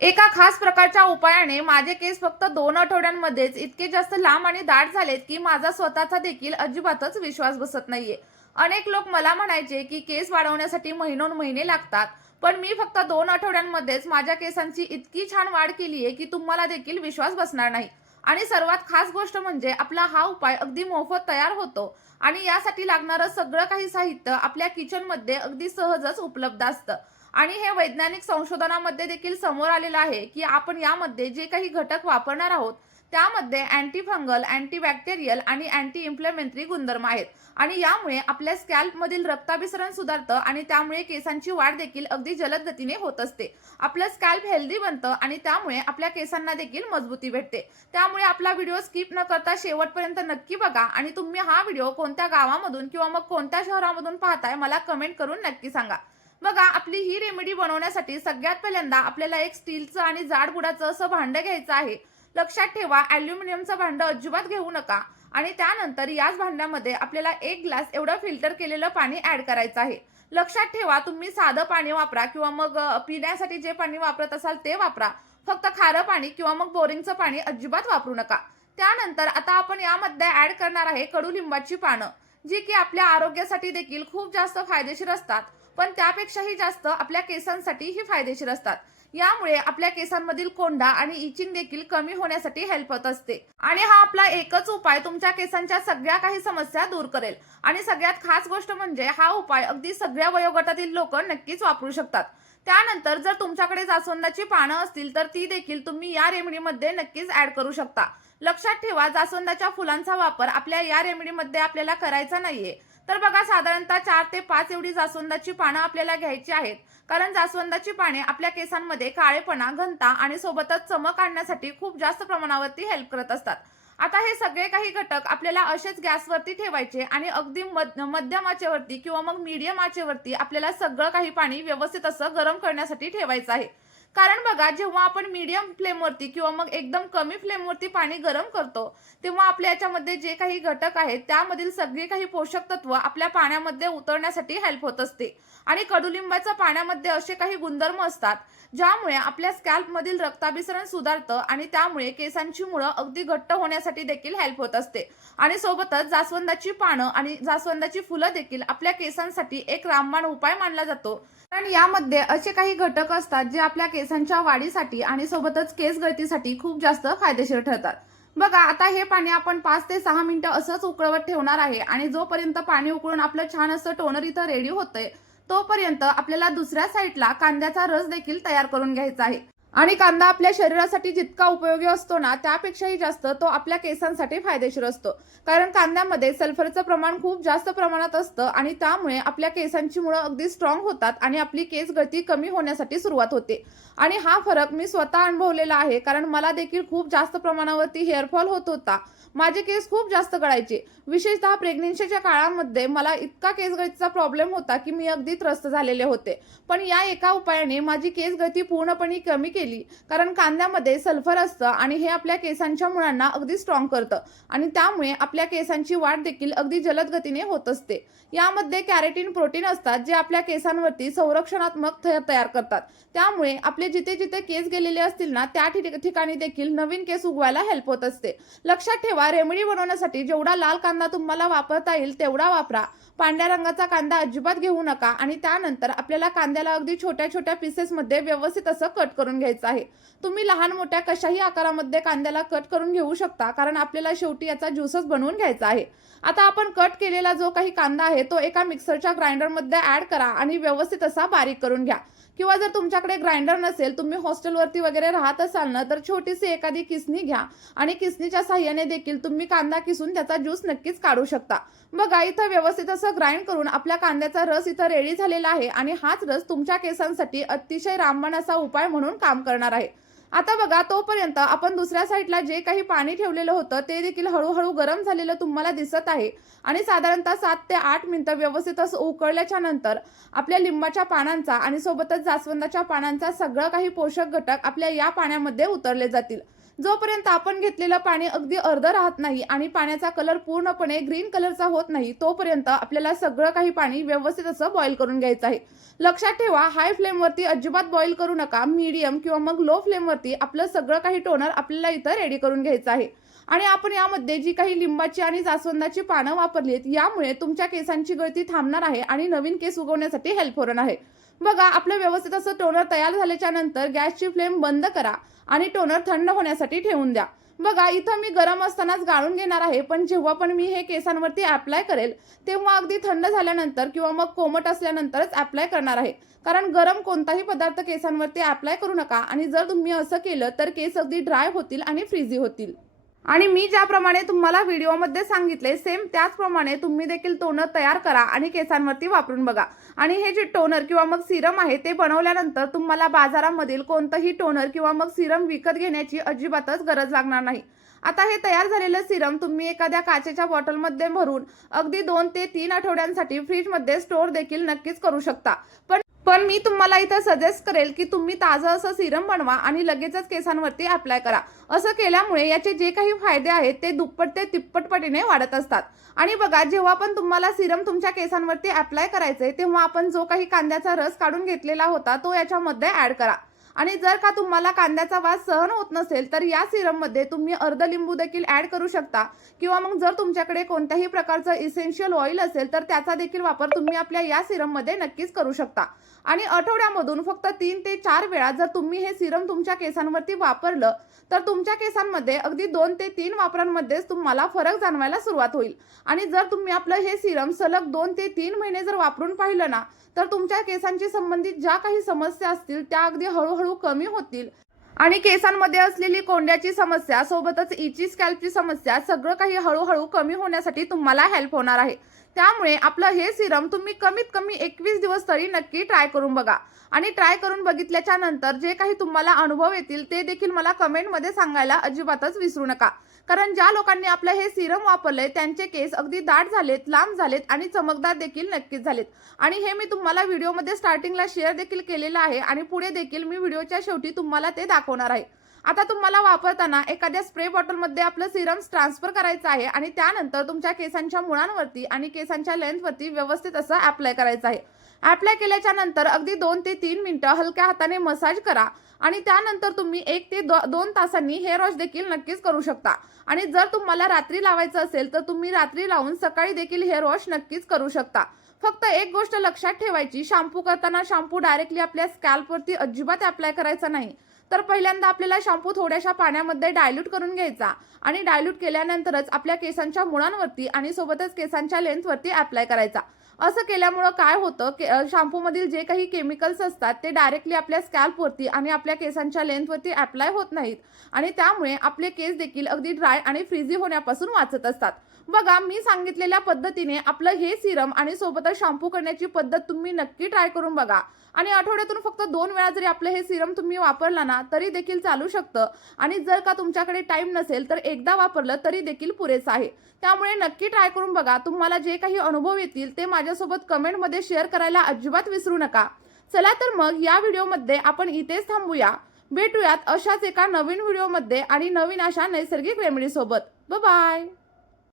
एका खास प्रकारच्या उपायाने माझे केस फक्त 2 आठवड्यांमध्येच इतके जास्त लांब आणि दाट झालेत की माझा स्वतःचा देखील अजिबातच विश्वास बसत नाहीये. अनेक लोक मला म्हणायचे की केस वाढवण्यासाठी महिनोन-महिने लागतात, पण मी फक्त 2 आठवड्यांमध्येच माझ्या केसांची इतकी छान वाढ केली आहे की तुम्हाला देखील विश्वास बसणार नाही. आणि सर्वात खास गोष्ट म्हणजे आपला हा उपाय अगदी मोफत तयार होतो आणि यासाठी लागणारं सगळं काही साहित्य आपल्या किचनमध्ये अगदी सहजच उपलब्ध असतं. आणि हे वैज्ञानिक संशोधनामध्ये देखील समोर आलेलं आहे की आपण यामध्ये जे काही घटक वापरणार आहोत त्यामध्ये अँटी फंगल, अँटीबॅक्टेरियल आणि अँटी इन्फ्लेमेटरी गुणधर्म आहेत. आणि यामुळे आपल्या स्कॅल्पमधील रक्ताभिसरण सुधारतं आणि त्यामुळे केसांची वाढ देखील अगदी जलद गतीने होत असते. आपलं स्कॅल्प हेल्दी बनतं आणि त्यामुळे आपल्या केसांना देखील मजबूती भेटते. त्यामुळे आपला व्हिडिओ स्किप न करता शेवटपर्यंत नक्की बघा. आणि तुम्ही हा व्हिडिओ कोणत्या गावामधून किंवा मग कोणत्या शहरामधून पाहताय मला कमेंट करून नक्की सांगा. बघा, आपली ही रेमेडी बनवण्यासाठी सगळ्यात पहिल्यांदा आपल्याला एक स्टीलचं आणि जाड बुडाचं असं भांडं घ्यायचं आहे. लक्षात ठेवा, ॲल्युमिनियमचं भांडं अजिबात घेऊ नका. आणि त्यानंतर याच भांड्यामध्ये आपल्याला 1 ग्लास एवढं फिल्टर केलेलं पाणी ॲड करायचं आहे. लक्षात ठेवा, तुम्ही साधं पाणी वापरा किंवा मग पिण्यासाठी जे पाणी वापरत असाल ते वापरा. फक्त खारं पाणी किंवा मग बोरिंगचं पाणी अजिबात वापरू नका. त्यानंतर आता आपण यामध्ये ॲड करणार आहे कडुलिंबाची पानं, जी की आपल्या आरोग्यासाठी देखील खूप जास्त फायदेशीर असतात, पण त्यापेक्षाही जास्त आपल्या केसांसाठीही फायदेशीर असतात. यामुळे आपल्या केसांमधील कोंडा आणि इचिंग देखील कमी होण्यासाठी हेल्प होत असते. आणि हा आपला एकच उपाय तुमच्या केसांच्या सगळ्या काही समस्या दूर करेल. आणि सगळ्यात खास गोष्ट म्हणजे हा उपाय अगदी सगळ्या वयोगटातील लोक नक्कीच वापरू शकतात. त्यानंतर जर तुमच्याकडे जास्वंदाची पानं असतील तर ती देखील तुम्ही या रेमेडीमध्ये नक्कीच ऍड करू शकता. लक्षात ठेवा, जास्वंदाच्या फुलांचा वापर आपल्या या रेमेडीमध्ये आपल्याला करायचा नाहीये. तर बघा, साधारणतः 4 ते 5 एवढी जास्वंदाची पानं आपल्याला घ्यायची आहेत. कारण जास्वंदाची पाने आपल्या केसांमध्ये काळेपणा, घनता आणि सोबतच चमक आणण्यासाठी खूप जास्त प्रमाणावरती हेल्प करत असतात. आता हे सगळे काही घटक आपल्याला असेच गॅसवरती ठेवायचे आणि अगदी मध्यम आचेवरती किंवा मग मीडियम आचेवरती आपल्याला सगळं काही पाणी व्यवस्थित असं गरम करण्यासाठी ठेवायचं आहे. कारण बघा, जेव्हा आपण मीडियम फ्लेमवरती किंवा मग एकदम कमी फ्लेमवरती पाणी गरम करतो तेव्हा आपल्या याच्यामध्ये जे काही घटक आहेत त्यामधील सगळी काही पोषक तत्व आपल्या पाण्यामध्ये उतरण्यासाठी हेल्प होत असते. आणि कडुलिंबाच्या पाण्यामध्ये असे काही गुणधर्म असतात ज्यामुळे आपल्या स्कॅल्पमधील रक्ताभिसरण सुधारतं आणि त्यामुळे केसांची मुळं अगदी घट्ट होण्यासाठी देखील हेल्प होत असते. आणि सोबतच जास्वंदाची पानं आणि जास्वंदाची फुलं देखील आपल्या केसांसाठी एक रामबाण उपाय मानला जातो. कारण यामध्ये असे काही घटक असतात जे आपल्या केसांच्या वाढीसाठी आणि सोबतच केस गळतीसाठी खूप जास्त फायदेशीर ठरतात. बघा, आता हे पाणी आपण 5 ते 6 मिनिटं असंच उकळवत ठेवणार आहे. आणि जोपर्यंत पाणी उकळून आपलं छान असं टोनर इथं रेडी होतंय तोपर्यंत आपल्याला दुसऱ्या साईडला कांद्याचा रस देखील तयार करून घ्यायचा आहे. आणि कांदा आपल्या शरीरासाठी जितका उपयोगी असतो ना त्यापेक्षाही जास्त तो आपल्या केसांसाठी फायदेशीर असतो. कारण कांद्यामध्ये सल्फरचं प्रमाण खूप जास्त प्रमाणात असतं आणि त्यामुळे आपल्या केसांची मुळं अगदी स्ट्रॉंग होतात आणि आपली केस गळती कमी होण्यासाठी सुरुवात होते. आणि हा फरक मी स्वतः अनुभवलेला आहे. कारण मला देखील खूप जास्त प्रमाणावरती हेअरफॉल होत होता. माझे केस खूप जास्त गळायचे. विशेषतः प्रेग्नेन्सीच्या काळामध्ये मला इतका केस गळतीचा प्रॉब्लेम होता की मी अगदी त्रस्त झालेले होते. पण या एका उपायाने माझी केस गळती पूर्णपणे कमी केली. कारण कांद्यामध्ये सल्फर असतं आणि हे आपल्या केसांच्या मुळांना अगदी स्ट्रॉंग करतं आणि त्यामुळे आपल्या केसांची वाढ देखील अगदी जलद गतीने होत असते. यामध्ये कॅरेटीन प्रोटीन असतात जे आपल्या केसांवरती संरक्षणात्मक थर तयार करतात. त्यामुळे आपले जिथे जिथे केस गेलेले असतील ना त्या ठिकाणी देखील नवीन केस उगवायला हेल्प होत असते. लक्षात ठेवा, रेमेडी बनवण्यासाठी जेवढा लाल कांदा तुम्हाला वापरता येईल तेवढा वापरा. पांढऱ्या रंगाचा कांदा अजिबात घेऊ नका. आणि त्यानंतर आपल्याला कांद्याला अगदी छोट्या छोट्या पीसेसमध्ये व्यवस्थित असं कट करून घ्यायचं आहे. तुम्ही लहान मोठ्या कशाही आकारामध्ये कांद्याला कट करून घेऊ शकता. कारण आपल्याला शेवटी याचा ज्यूसच बनवून घ्यायचा आहे. आता आपण कट केलेला जो काही कांदा आहे तो एका मिक्सरच्या ग्राइंडरमध्ये ऍड करा आणि व्यवस्थित असा बारीक करून घ्या. किंवा जर तुमच्याकडे ग्राइंडर नसेल, तुम्ही हॉस्टेलवरती वगैरे राहत असाल ना, तर छोटीशी एखादी किसणी घ्या आणि किसणीच्या साह्याने देखील तुम्ही कांदा किसून त्याचा ज्यूस नक्कीच काढू शकता. बघा, इथं व्यवस्थित असं ग्राइंड करून आपल्या कांद्याचा रस इथं रेडी झालेला आहे आणि हाच रस तुमच्या केसांसाठी अतिशय रामबाण असा उपाय म्हणून काम करणार आहे. आता बघा, तोपर्यंत आपण दुसऱ्या साईडला जे काही पाणी ठेवलेलं होतं ते देखील हळूहळू गरम झालेलं तुम्हाला दिसत आहे. आणि साधारणतः 7 ते 8 मिनिटं व्यवस्थित असं उकळल्याच्या नंतर आपल्या लिंबाच्या पानांचा आणि सोबतच जास्वंदाच्या पानांचा सगळं काही पोषक घटक आपल्या या पाण्यामध्ये उतरले जातील. जोपर्यंत आपण घेतलेलं पाणी अगदी अर्धं राहत नाही आणि पाण्याचा कलर पूर्णपणे ग्रीन कलरचा होत नाही, तोपर्यंत आपल्याला सगळं काही पाणी व्यवस्थित असं बॉईल करून घ्यायचं आहे. लक्षात ठेवा, हाय फ्लेमवरती अजिबात बॉईल करू नका. मीडियम किंवा मग लो फ्लेमवरती आपलं सगळं काही टोनर आपल्याला इथं रेडी करून घ्यायचं आहे. आणि आपण यामध्ये जी काही लिंबाची आणि जास्वंदाची पानं वापरलीत, यामुळे तुमच्या केसांची गळती थांबणार आहे आणि नवीन केस उगवण्यासाठी हेल्प होणार आहे. बघा, आपलं व्यवस्थित असं टोनर तयार झाल्याच्या नंतर गॅसची फ्लेम बंद करा आणि टोनर थंड होण्यासाठी ठेवून द्या. बघा, इथं मी गरम असतानाच गाळून घेणार आहे, पण जेव्हा पण मी हे केसांवरती अप्लाय करेल तेव्हा अगदी थंड झाल्यानंतर किंवा मग कोमट असल्यानंतरच अप्लाय करणार आहे. कारण गरम कोणताही पदार्थ केसांवरती अप्लाय करू नका आणि जर तुम्ही असं केलं तर केस अगदी ड्राय होतील आणि फ्रीझी होतील. आणि मी ज्याप्रमाणे तुम्हाला व्हिडिओमध्ये सांगितले सेम त्याचप्रमाणे तुम्ही देखील टोनर तयार करा आणि केसांवरती वापरून बघा. आणि हे जे टोनर किंवा मग सिरम आहे ते बनवल्यानंतर तुम्हाला बाजारामधील कोणतंही टोनर किंवा मग सिरम विकत घेण्याची अजिबातच गरज लागणार नाही. आता हे तयार झालेलं सिरम तुम्ही एखाद्या काचेच्या बॉटलमध्ये भरून अगदी 2 ते 3 आठवड्यांसाठी फ्रीजमध्ये स्टोअर देखील नक्कीच करू शकता. पण मी तुम्हाला इथं सजेस्ट करेल की तुम्ही ताजं असं सिरम बनवा आणि लगेचच केसांवरती अप्लाय करा. असं केल्यामुळे याचे जे काही फायदे आहेत ते दुप्पट ते तिप्पट पटीने वाढत असतात. आणि बघा, जेव्हा पण तुम्हाला सिरम तुमच्या केसांवरती अप्लाय करायचंय तेव्हा आपण जो काही कांद्याचा रस काढून घेतलेला होता तो याच्यामध्ये ऍड करा. आणि जर का तुम्हाला कांद्याचा वास सहन होत नसेल तर या सिरममध्ये तुम्ही अर्ध लिंबू देखील ऍड करू शकता किंवा मग जर तुमच्याकडे कोणत्याही प्रकारचं इसेन्शियल ऑइल असेल तर त्याचा देखील वापर तुम्ही आपल्या या सिरममध्ये नक्कीच करू शकता. आणि आठवड्यामधून फक्त 3 ते 4 वेळा जर तुम्ही हे सिरम तुमच्या केसांवरती वापरलं तर तुमच्या केसांमध्ये अगदी 2 ते 3 वापरांमध्येच तुम्हाला फरक जाणवायला सुरुवात होईल. आणि जर तुम्ही आपलं हे सिरम सलग 2 ते 3 महिने जर वापरून पाहिलं ना तर तुमच्या केसांशी संबंधित ज्या काही समस्या असतील त्या अगदी हळूहळू कमी होतील. आणि केसांमध्ये असलेली कोंड्याची समस्या सोबतच इची स्कॅल्पची समस्या सगळं काही हळूहळू कमी होण्यासाठी तुम्हाला हेल्प होणार आहे. त्यामुळे आपलं हे सिरम तुम्ही कमीत कमी 21 दिवस तरी नक्की ट्राय करून बघा. आणि ट्राय करून बघितल्याच्या नंतर जे काही तुम्हाला अनुभव येतील ते देखील मला कमेंटमध्ये सांगायला अजिबातच विसरू नका. कारण ज्या लोकांनी आपलं हे सिरम वापरलंय त्यांचे केस अगदी दाट झालेत, लांब झालेत आणि चमकदार देखील नक्कीच झालेत. आणि हे मी तुम्हाला व्हिडिओमध्ये स्टार्टिंगला शेअर देखील केलेलं आहे आणि पुढे देखील मी व्हिडिओच्या शेवटी तुम्हाला ते दाखवणार आहे. आता तुम्हाला वापरताना एखाद्या स्प्रे बॉटलमध्ये आपलं सिरम ट्रान्सफर करायचं आहे आणि त्यानंतर तुमच्या केसांच्या मुळांवरती आणि केसांच्या लेंथवरती व्यवस्थित असं अप्लाय करायचं आहे. अप्लाय केल्याच्या नंतर अगदी 2 ते 3 मिनिटं हलक्या हाताने मसाज करा आणि त्यानंतर तुम्ही 1 ते 2 तासांनी हेअर वॉश देखील नक्कीच करू शकता. आणि जर तुम्हाला रात्री लावायचं असेल तर तुम्ही रात्री लावून सकाळी देखील हेअर वॉश नक्कीच करू शकता. फक्त एक गोष्ट लक्षात ठेवायची, शॅम्पू करताना शॅम्पू डायरेक्टली आपल्या स्कॅल्पवरती अजिबात अप्लाय करायचा नाही. तर पहिल्यांदा आपल्याला शॅम्पू थोड्याशा पाण्यामध्ये डायल्यूट करून घ्यायचा आणि डायल्यूट केल्यानंतरच आपल्या केसांच्या मुळांवरती आणि सोबतच केसांच्या लेंथवरती अप्लाय करायचा. असं केल्यामुळं काय होतं की शॅम्पूमधील जे काही केमिकल्स असतात ते डायरेक्टली आपल्या स्कॅल्पवरती आणि आपल्या केसांच्या लेंथवरती अप्लाय होत नाहीत आणि त्यामुळे आपले केस देखील अगदी ड्राय आणि फ्रीझी होण्यापासून वाचत असतात. बघा, मी सांगितलेल्या पद्धतीने आपलं हे सिरम आणि सोबतच शॅम्पू करण्याची पद्धत तुम्ही नक्की ट्राय करून बघा. आणि आठवड्यातून फक्त 2 वेळा जरी आपलं हे सिरम तुम्ही वापरला ना तरी देखील चालू शकतं. आणि जर का तुमच्याकडे टाइम नसेल तर एकदा वापरलं तरी देखील पुरेसं आहे. त्यामुळे नक्की ट्राय करून बघा. तुम्हाला जे काही अनुभव येतील ते माझ्यासोबत कमेंटमध्ये शेअर करायला अजिबात विसरू नका. चला तर मग या व्हिडिओमध्ये आपण इथेच थांबूया. भेटूयात अशाच एका नवीन व्हिडिओमध्ये आणि नवीन अशा नैसर्गिक रेमेडी सोबत. Bye bye.